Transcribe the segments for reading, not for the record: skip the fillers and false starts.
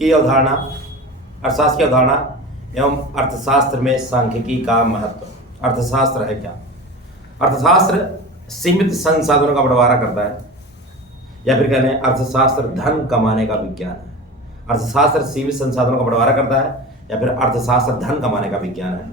की अवधारणा, अर्थशास्त्र की अवधारणा एवं अर्थशास्त्र में सांख्यिकी का महत्व। अर्थशास्त्र है क्या? अर्थशास्त्र सीमित संसाधनों का बंटवारा करता है, या फिर कह लें अर्थशास्त्र धन कमाने का विज्ञान है। अर्थशास्त्र सीमित संसाधनों का बंटवारा करता है, या फिर अर्थशास्त्र धन कमाने का विज्ञान है।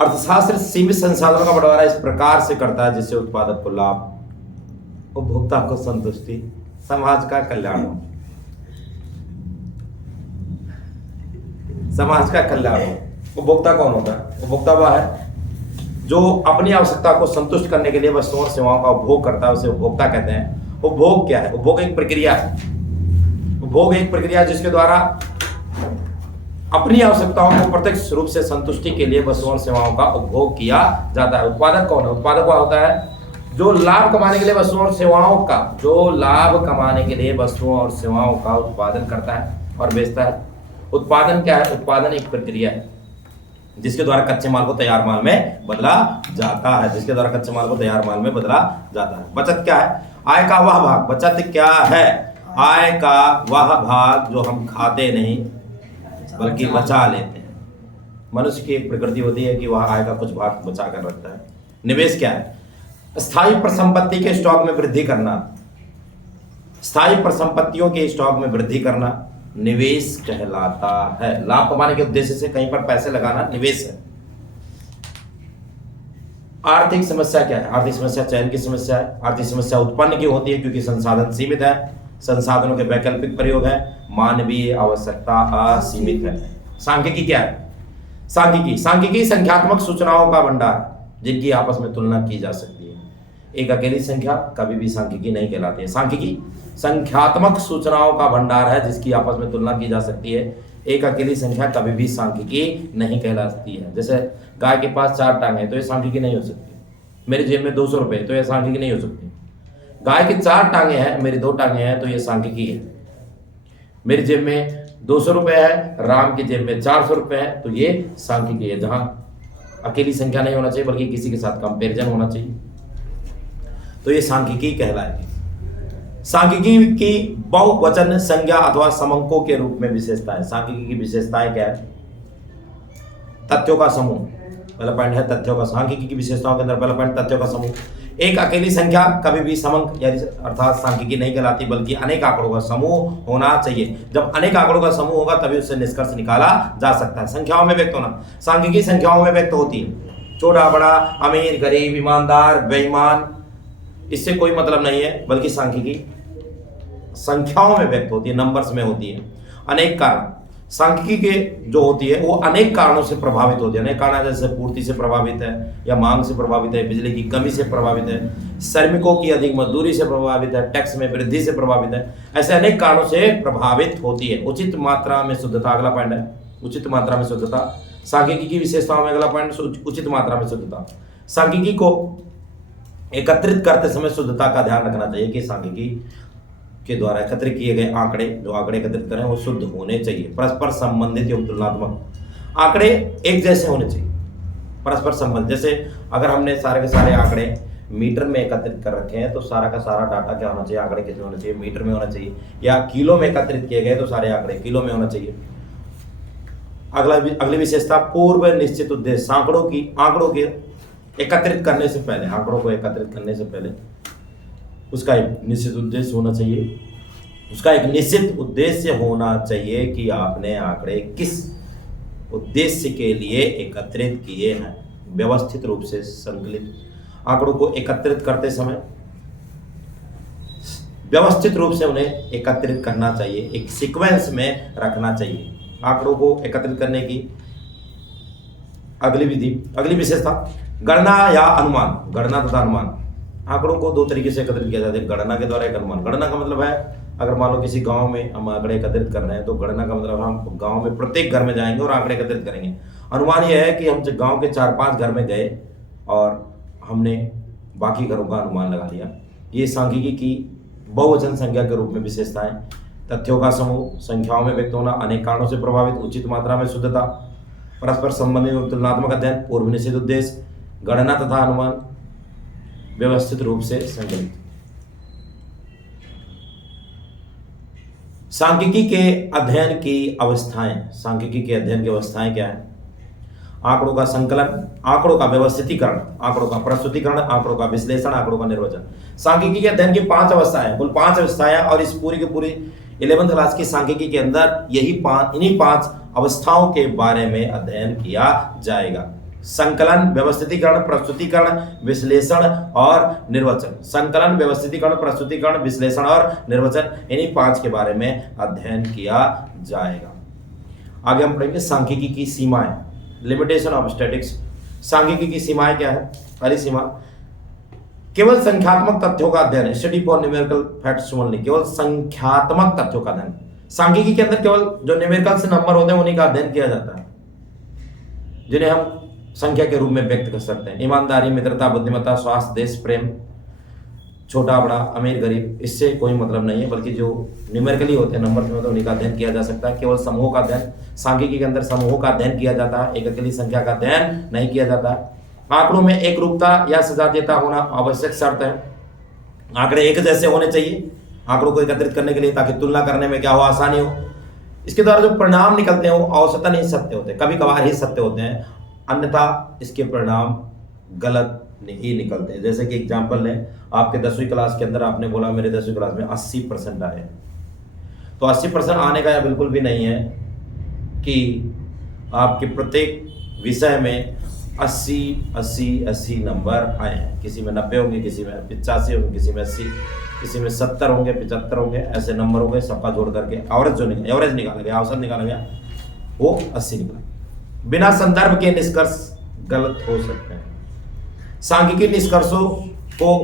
अर्थशास्त्र सीमित संसाधनों का बंटवारा इस प्रकार से करता है जिससे उत्पादक को लाभ, उपभोक्ता को संतुष्टि, समाज का कल्याण हो। समाज का कल्याण हो। उपभोक्ता कौन होता है? उपभोक्ता वह है जो अपनी आवश्यकता को संतुष्ट करने के लिए वस्तुओं और सेवाओं का उपभोग करता है, उसे उपभोक्ता कहते हैं। उपभोग क्या है? उपभोग एक प्रक्रिया है। उपभोग एक प्रक्रिया जिसके द्वारा अपनी आवश्यकताओं को प्रत्यक्ष रूप से संतुष्टि के लिए वस्तुओं और सेवाओं का उपभोग किया जाता है। उत्पादक कौन है? उत्पादक वह होता है जो लाभ कमाने के लिए वस्तुओं और सेवाओं का उत्पादन करता है और बेचता है। उत्पादन क्या है? उत्पादन एक प्रक्रिया है जिसके द्वारा कच्चे माल को तैयार माल में बदला जाता है। बचत क्या है? आय का वह भाग। बचत क्या है? आय का वह भाग जो हम खाते नहीं बल्कि बचा लेते हैं। मनुष्य की एक प्रकृति होती है कि वह आय का कुछ भाग बचा कर रखता है। निवेश क्या है? स्थायी परिसंपत्ति के स्टॉक में वृद्धि करना। स्थायी परिसंपत्तियों के स्टॉक में वृद्धि करना निवेश कहलाता है। लाभ कमाने के उद्देश्य से कहीं पर पैसे लगाना निवेश है। आर्थिक समस्या क्या है? आर्थिक समस्या चयन की समस्या है। आर्थिक समस्या उत्पन्न क्यों होती है? क्योंकि संसाधन सीमित है, संसाधनों के वैकल्पिक प्रयोग है, मानवीय आवश्यकता असीमित है। सांख्यिकी क्या है? सांख्यिकी संख्यात्मक सूचनाओं का भंडार जिनकी आपस में तुलना की जा सकती है। एक अकेली संख्या कभी भी सांख्यिकी नहीं कहलाती है। सांख्यिकी संख्यात्मक सूचनाओं का भंडार है जिसकी आपस में तुलना की जा सकती है। एक अकेली संख्या कभी भी सांख्यिकी नहीं कहलाती है। जैसे गाय के पास 4 टांगे तो ये सांख्यिकी नहीं हो सकती। मेरी जेब में 200 रुपये तो ये सांख्यिकी नहीं हो सकती। गाय की 4 टांगे हैं, मेरी 2 टांगे हैं तो ये सांख्यिकी है। मेरी जेब में 200 रुपये है, राम की जेब में 400 रुपये है तो ये सांख्यिकी है, जहां अकेली संख्या नहीं होना चाहिए बल्कि किसी के साथ कंपेरिजन होना चाहिए, तो ये सांख्यिकी कहलाएगी। सांख्यिकी की बहुवचन संज्ञा अथवा समंकों के रूप में विशेषता है। सांख्यिकी की विशेषताएं क्या है? तथ्यों का समूह, पहला पॉइंट है तथ्यों का। सांख्यिकी की विशेषताओं के अंदर पहला पॉइंट तथ्यों का समूह। एक अकेली संख्या कभी भी समंक यानी अर्थात सांख्यिकी नहीं कहलाती बल्कि अनेक आंकड़ों का समूह होना चाहिए। जब अनेक आंकड़ों का समूह होगा तभी उससे निष्कर्ष निकाला जा सकता है। संख्याओं में व्यक्त होना, सांख्यिकी संख्याओं में व्यक्त होती है। छोटा बड़ा, अमीर गरीब, ईमानदार बेईमान, इससे कोई मतलब नहीं है, बल्कि सांख्यिकी संख्याओं में व्यक्त होती है, नंबर्स में होती है। अनेक कारण, सांख्यिकी के जो होती है वो अनेक कारणों से प्रभावित होती है। अनेक कारण जैसे पूर्ति से प्रभावित है या मांग से प्रभावित है, बिजली की कमी से प्रभावित है, श्रमिकों की अधिक मजदूरी से प्रभावित है, टैक्स में वृद्धि से प्रभावित है। ऐसे अनेक कारणों से प्रभावित होती है। उचित मात्रा में शुद्धता अगला पॉइंट है। उचित मात्रा में शुद्धता सांख्यिकी की विशेषताओं में अगला पॉइंट उचित मात्रा में शुद्धता। सांख्यिकी को एकत्रित करते समय शुद्धता का ध्यान रखना चाहिए कि सांख्यिकी के द्वारा एकत्रित किए गए आंकड़े, जो आंकड़े एकत्रित करें वो शुद्ध होने चाहिए। परस्पर संबंधित एवं तुलनात्मक आंकड़े एक जैसे होने चाहिए। परस्पर संबंध, जैसे अगर हमने सारे के सारे आंकड़े मीटर में एकत्रित कर रखे हैं तो सारा का सारा डाटा क्या होना चाहिए? आंकड़े कितने होना चाहिए? मीटर में होना चाहिए। या किलो में एकत्रित किए गए तो सारे आंकड़े किलो में होना चाहिए। अगली विशेषता पूर्व निश्चित उद्देश्य। आंकड़ों के एकत्रित करने से पहले, आंकड़ों को एकत्रित करने से पहले उसका एक निश्चित उद्देश्य होना चाहिए। उसका एक निश्चित उद्देश्य होना चाहिए कि आपने आंकड़े किस उद्देश्य के लिए एकत्रित किए हैं। व्यवस्थित रूप से संकलित आंकड़ों को एकत्रित करते समय व्यवस्थित रूप से उन्हें एकत्रित करना चाहिए, एक सीक्वेंस में रखना चाहिए। आंकड़ों को एकत्रित करने की अगली विशेषता गणना या अनुमान। गणना तथा अनुमान, आंकड़ों को 2 तरीके से एकत्रित किया जाता है, गणना के द्वारा, एक अनुमान। गणना का मतलब है अगर मान लो किसी गांव में हम आंकड़े एकत्रित कर रहे हैं तो गणना का मतलब हम गांव में प्रत्येक घर में जाएंगे और आंकड़े एकत्रित करेंगे। अनुमान यह है कि हम गांव के 4-5 घर में गए और हमने बाकी घरों का अनुमान लगा लिया। ये सांख्यिकी की बहुवचन संख्या के रूप में विशेषताएं। तथ्यों का समूह, संख्याओं में व्यक्त होना, अनेक कारणों से प्रभावित, उचित मात्रा में शुद्धता, परस्पर संबंधित और तुलनात्मक अध्ययन, पूर्व निश्चित उद्देश्य, गणना तथा अनुमान, व्यवस्थित रूप से संकलित। सांख्यिकी के अध्ययन की अवस्थाएं, सांख्यिकी के अध्ययन की अवस्थाएं क्या है? आंकड़ों का संकलन, आंकड़ों का व्यवस्थितीकरण, आंकड़ों का प्रस्तुतिकरण, आंकड़ों का विश्लेषण, आंकड़ों का निर्वचन। सांख्यिकी के अध्ययन की 5 अवस्थाएं, कुल 5 अवस्थाएं, और इस पूरी की पूरी 11th क्लास की सांख्यिकी के अंदर इन्हीं 5 अवस्थाओं के बारे में अध्ययन किया जाएगा। संकलन, व्यवस्थितीकरण, प्रस्तुतिकरण, विश्लेषण और निर्वचन। संकलन, व्यवस्थितीकरण, प्रस्तुतिकरण, विश्लेषण और निर्वचन, इन्हीं 5 के बारे में अध्ययन किया जाएगा। आगे हम पढ़ेंगे सांख्यिकी की सीमाएं, लिमिटेशन ऑफ स्टैटिक्स। सांख्यिकी की सीमाएं क्या है? पहली सीमा, केवल संख्यात्मक तथ्यों का अध्ययन, study for numerical facts only, केवल संख्यात्मक तथ्यों का अध्ययन। सांख्यिकी के अंदर केवल जो न्यूमेरिकल से नंबर होते हैं उन्हीं का अध्ययन किया जाता है, जिन्हें हम संख्या के रूप में व्यक्त कर सकते हैं। ईमानदारी, मित्रता, बुद्धिमत्ता, स्वास्थ्य, देश प्रेम, छोटा बड़ा, अमीर गरीब, इससे कोई मतलब नहीं है, बल्कि जो न्यूमेरिकली होते हैं नंबर में, तो उन्हीं का अध्ययन किया जा सकता है। केवल समूहों का अध्ययन, सांख्यिकी के अंदर समूहों का अध्ययन किया जाता है, एक अकेली संख्या का अध्ययन नहीं किया जाता है। आंकड़ों में एक रूपता या सजातीयता होना आवश्यक शर्त है। आंकड़े एक जैसे होने चाहिए आंकड़ों को एकत्रित करने के लिए, ताकि तुलना करने में क्या हो, आसानी हो। इसके द्वारा जो परिणाम निकलते हैं वो औसतन ही सत्य होते हैं, कभी कभार ही सत्य होते हैं, अन्यथा इसके परिणाम गलत नहीं निकलते हैं। जैसे कि एग्जाम्पल लें, आपके 10वीं क्लास के अंदर आपने बोला मेरे 10वीं क्लास में 80% आए, तो 80% आने का यह बिल्कुल भी नहीं है कि आपके प्रत्येक विषय में 80 नंबर आए हैं। किसी में 90 होंगे, किसी में 85 होंगे, किसी में 80, किसी में 70 होंगे, 75 होंगे, ऐसे नंबर होंगे। सबका जोड़ करके एवरेज निकाला गया, औसत निकाला गया, वो 80 निकला। बिना संदर्भ के निष्कर्ष गलत हो सकते हैं। सांख्यिकी निष्कर्षों को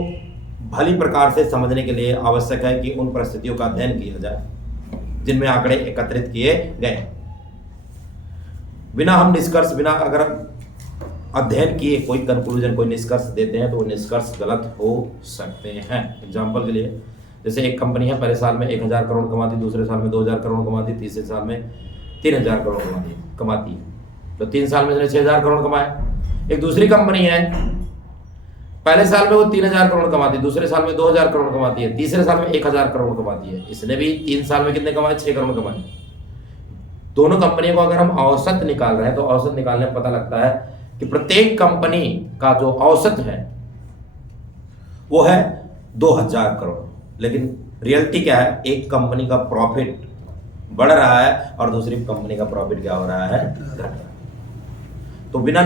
भली प्रकार से समझने के लिए आवश्यक है कि उन परिस्थितियों का अध्ययन किया जाए जिनमें आंकड़े एकत्रित किए गए। बिना अगर अध्ययन किए कोई कंक्लूजन, कोई निष्कर्ष देते हैं तो वो निष्कर्ष गलत हो सकते हैं। एग्जाम्पल के लिए, जैसे एक कंपनी है, पहले साल में 1000 करोड़ कमाती, दूसरे साल में 2000 करोड़ कमाती, तीसरे साल में 3000 करोड़ कमाती है, तो 3 साल में उसने 6000 करोड़ कमाए। एक दूसरी कंपनी है, पहले साल में वो 3000 करोड़ कमाती, दूसरे साल में 2000 करोड़ कमाती है, तीसरे साल में 1000 करोड़ कमाती है। इसने भी 3 साल में कितने कमाए? 6 करोड़ कमाए। दोनों कंपनियों को अगर हम औसत निकाल रहे हैं तो औसत निकालने पर पता लगता है कि प्रत्येक कंपनी का जो औसत है वो है 2000 करोड़, लेकिन रियलिटी क्या है? एक कंपनी का प्रॉफिट बढ़ रहा है और दूसरी कंपनी का प्रॉफिट क्या हो रहा है? घट रहा है। तो बिना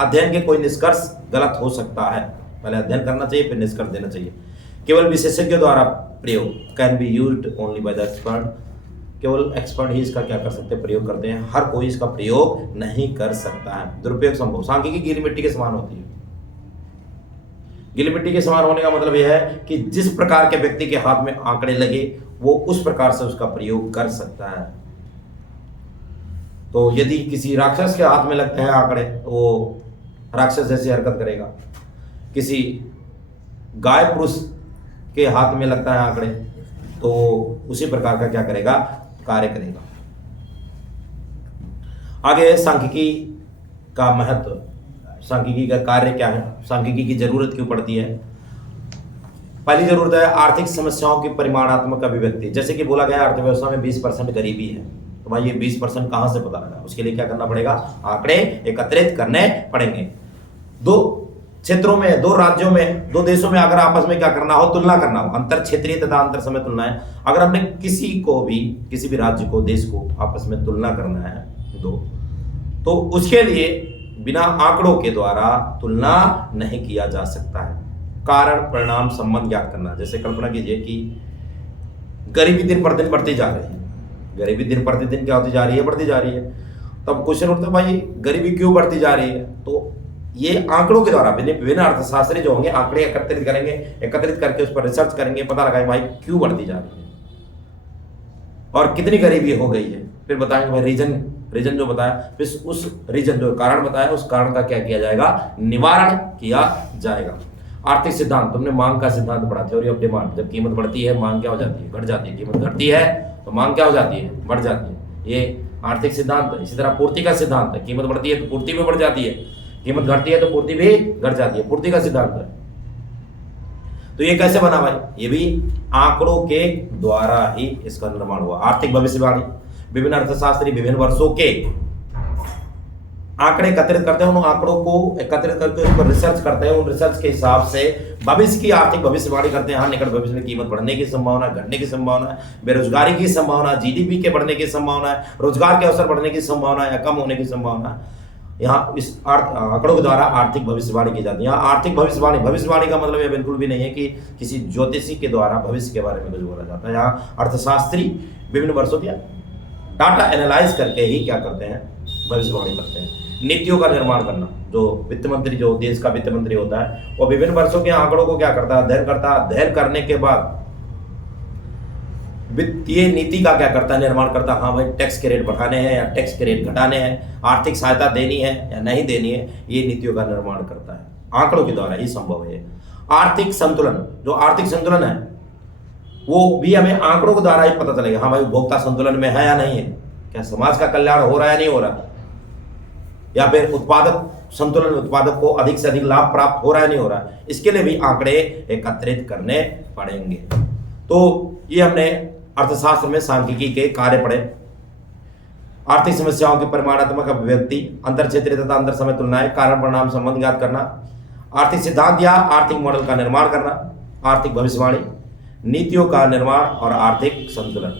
अध्ययन के कोई निष्कर्ष गलत हो सकता है। पहले अध्ययन करना चाहिए, फिर निष्कर्ष देना चाहिए। केवल विशेषज्ञों द्वारा प्रयोग, can be used only by the expert, केवल एक्सपर्ट ही इसका क्या कर सकते हैं? प्रयोग करते हैं, हर कोई इसका प्रयोग नहीं कर सकता है। दुरुपयोग संभव। सांख्यिकी गीली मिट्टी के समान होती है। गीली मिट्टी के समान होने का मतलब यह है कि जिस प्रकार के व्यक्ति के हाथ में आंकड़े लगे वो उस प्रकार से उसका प्रयोग कर सकता है। तो यदि किसी राक्षस के हाथ में लगते हैं आंकड़े तो वो राक्षस जैसी हरकत करेगा। किसी गाय पुरुष के हाथ में लगता है आंकड़े तो उसी प्रकार का क्या करेगा? कार्य करेगा। आगे सांख्यिकी का महत्व, सांख्यिकी का कार्य क्या है, सांख्यिकी की जरूरत क्यों पड़ती है? पहली जरूरत है आर्थिक समस्याओं की परिमाणात्मक अभिव्यक्ति। जैसे कि बोला गया अर्थव्यवस्था में 20% गरीबी है, तो भाई ये 20% कहां से पता लगा? उसके लिए क्या करना पड़ेगा? आंकड़े एकत्रित करने पड़ेंगे। 2 क्षेत्रों में, 2 राज्यों में, 2 देशों में अगर आपस में क्या करना हो? तुलना करना हो। अंतर क्षेत्रीय तथा अंतर समय तुलनाएं। अगर हमने किसी भी राज्य को, देश को आपस में तुलना करना है तो उसके लिए बिना आंकड़ों के द्वारा तुलना नहीं किया जा सकता है। कारण परिणाम संबंध ज्ञात करना। जैसे कल्पना कीजिए कि गरीबी दिन पर दिन बढ़ती जा रही है, गरीबी दिन प्रतिदिन क्या होती जा रही है? बढ़ती जा रही है। तब क्वेश्चन उठता है भाई गरीबी क्यों बढ़ती जा रही है? तो ये आंकड़ों के द्वारा विभिन्न अर्थशास्त्री जो होंगे आंकड़े एकत्रित करेंगे, एकत्रित करके उस पर रिसर्च करेंगे, पता लगाएंगे भाई क्यों बढ़ती जा रही है और कितनी गरीबी हो गई है। फिर बताएंगे भाई रीजन जो बताया, फिर उस रीजन जो कारण बताया उस कारण का क्या किया जाएगा? निवारण किया जाएगा। आर्थिक सिद्धांत, तुमने मांग का सिद्धांत पढ़ा, थ्योरी ऑफ डिमांड। जब कीमत बढ़ती है मांग क्या हो जाती है? घट जाती है। कीमत घटती है तो मांग क्या हो जाती है? बढ़ जाती है। ये आर्थिक सिद्धांत है। इसी तरह पूर्ति का सिद्धांत है, कीमत बढ़ती है तो पूर्ति भी बढ़ जाती है, कीमत घटती है तो पूर्ति भी घट जाती है। पूर्ति का सिद्धांत है। तो ये कैसे बना भाई? ये भी आंकड़ों के द्वारा ही इसका निर्माण हुआ। आर्थिक भविष्यवाणी, विभिन्न अर्थशास्त्री विभिन्न वर्षों के आंकड़े एकत्रित करते हैं, उन आंकड़ों को एकत्रित करके उन पर रिसर्च करते हैं, उन रिसर्च के हिसाब से भविष्य की आर्थिक भविष्यवाणी करते हैं। हाँ, निकट भविष्य में कीमत बढ़ने की संभावना, घटने की संभावना, बेरोजगारी की संभावना, जीडीपी के बढ़ने की संभावना, रोजगार के अवसर बढ़ने की संभावना या कम होने की संभावना, यहाँ इस आंकड़ों के द्वारा आर्थिक भविष्यवाणी की जाती है। यहाँ आर्थिक भविष्यवाणी, भविष्यवाणी का मतलब यह बिल्कुल भी नहीं है कि किसी ज्योतिषी के द्वारा भविष्य के बारे में कुछ बोला जाता है। यहाँ अर्थशास्त्री विभिन्न वर्षों के डाटा एनालाइज करके ही क्या करते हैं, भविष्यवाणी करते हैं। नीतियों का निर्माण करना, जो वित्त मंत्री, जो देश का वित्त मंत्री होता है, वो विभिन्न वर्षों के आंकड़ों को क्या करता है, अध्ययन करता है। अध्ययन करने के बाद वित्तीय नीति का क्या करता है, निर्माण करता है। हाँ भाई, टैक्स के रेट बढ़ाने हैं या टैक्स के रेट घटाने हैं, आर्थिक सहायता देनी है या नहीं देनी है, ये नीतियों का निर्माण करता है। आंकड़ों के द्वारा ही संभव है। आर्थिक संतुलन, जो आर्थिक संतुलन है वो भी हमें आंकड़ों के द्वारा ही पता चलेगा। हाँ भाई, उपभोक्ता संतुलन में है या नहीं है, क्या समाज का कल्याण हो रहा है या नहीं हो रहा, या फिर उत्पादक संतुलन में उत्पादक को अधिक से अधिक लाभ प्राप्त हो रहा है नहीं हो रहा है, इसके लिए भी आंकड़े एकत्रित करने पड़ेंगे। तो ये हमने अर्थशास्त्र में सांख्यिकी के कार्य पढ़े। आर्थिक समस्याओं की परिमाणात्मक अभिव्यक्ति, अंतर क्षेत्रीय तथा अंतर समय तुलनाएं, कारण परिणाम संबंध ज्ञात करना, आर्थिक सिद्धांत या आर्थिक मॉडल का निर्माण करना, आर्थिक भविष्यवाणी, नीतियों का निर्माण और आर्थिक संतुलन।